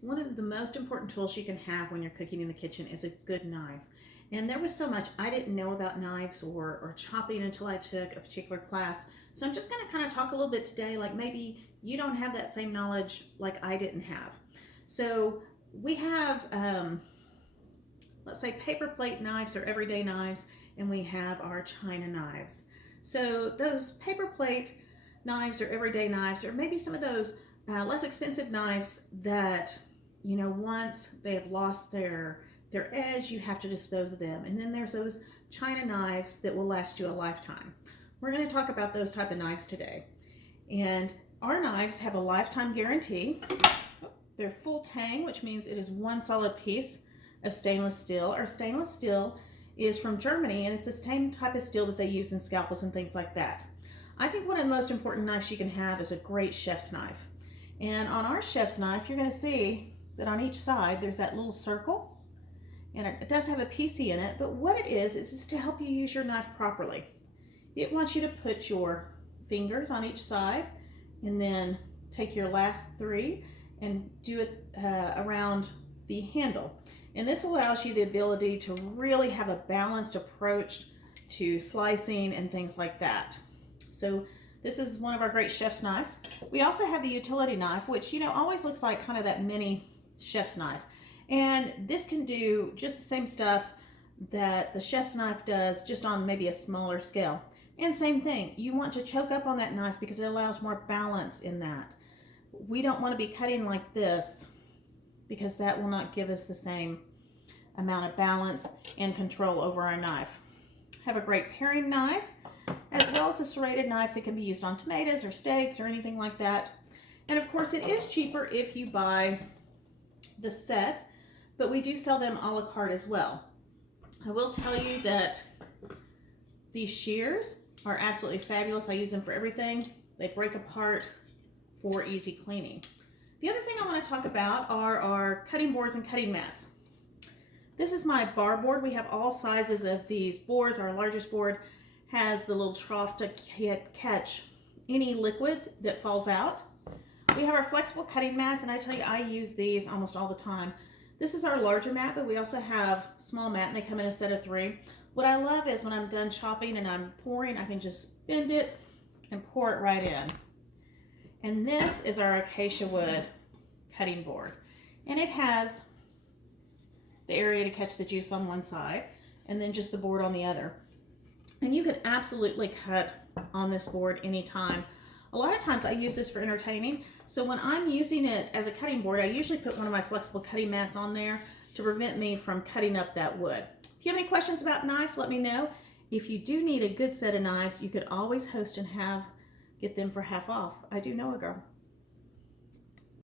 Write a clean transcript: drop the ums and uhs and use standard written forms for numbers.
one of the most important tools you can have when you're cooking in the kitchen is a good knife. And there was so much I didn't know about knives or chopping until I took a particular class. So I'm just going to kind of talk a little bit today, like maybe you don't have that same knowledge like I didn't have. So we have, let's say, paper plate knives or everyday knives, and we have our China knives. So those paper plate knives or everyday knives, or maybe some of those less expensive knives that, you know, once they have lost their edge, you have to dispose of them. And then there's those China knives that will last you a lifetime. We're going to talk about those type of knives today. And our knives have a lifetime guarantee. They're full tang, which means it is one solid piece of stainless steel. Our stainless steel is from Germany, and it's the same type of steel that they use in scalpels and things like that. I think one of the most important knives you can have is a great chef's knife. And on our chef's knife, you're going to see that on each side there's that little circle, and it does have a PC in it, but what it is to help you use your knife properly. It wants you to put your fingers on each side and then take your last three and do it around the handle. And this allows you the ability to really have a balanced approach to slicing and things like that. So this is one of our great chef's knives. We also have the utility knife, which, you know, always looks like kind of that mini chef's knife. And this can do just the same stuff that the chef's knife does, just on maybe a smaller scale. And same thing, you want to choke up on that knife because it allows more balance in that. We don't want to be cutting like this because that will not give us the same amount of balance and control over our knife. Have a great paring knife, as well as a serrated knife that can be used on tomatoes or steaks or anything like that. And of course, it is cheaper if you buy the set, but we do sell them a la carte as well. I will tell you that these shears are absolutely fabulous. I use them for everything. They break apart for easy cleaning. The other thing I want to talk about are our cutting boards and cutting mats. This is my bar board. We have all sizes of these boards. Our largest board has the little trough to catch any liquid that falls out. We have our flexible cutting mats, and I tell you, I use these almost all the time. This is our larger mat, but we also have small mat, and they come in a set of 3. What I love is when I'm done chopping and I'm pouring, I can just bend it and pour it right in. And this is our acacia wood cutting board. And it has the area to catch the juice on one side and then just the board on the other. And you can absolutely cut on this board anytime. A lot of times I use this for entertaining. So when I'm using it as a cutting board, I usually put one of my flexible cutting mats on there to prevent me from cutting up that wood. If you have any questions about knives, let me know. If you do need a good set of knives, you could always host and get them for half off. I do know a girl.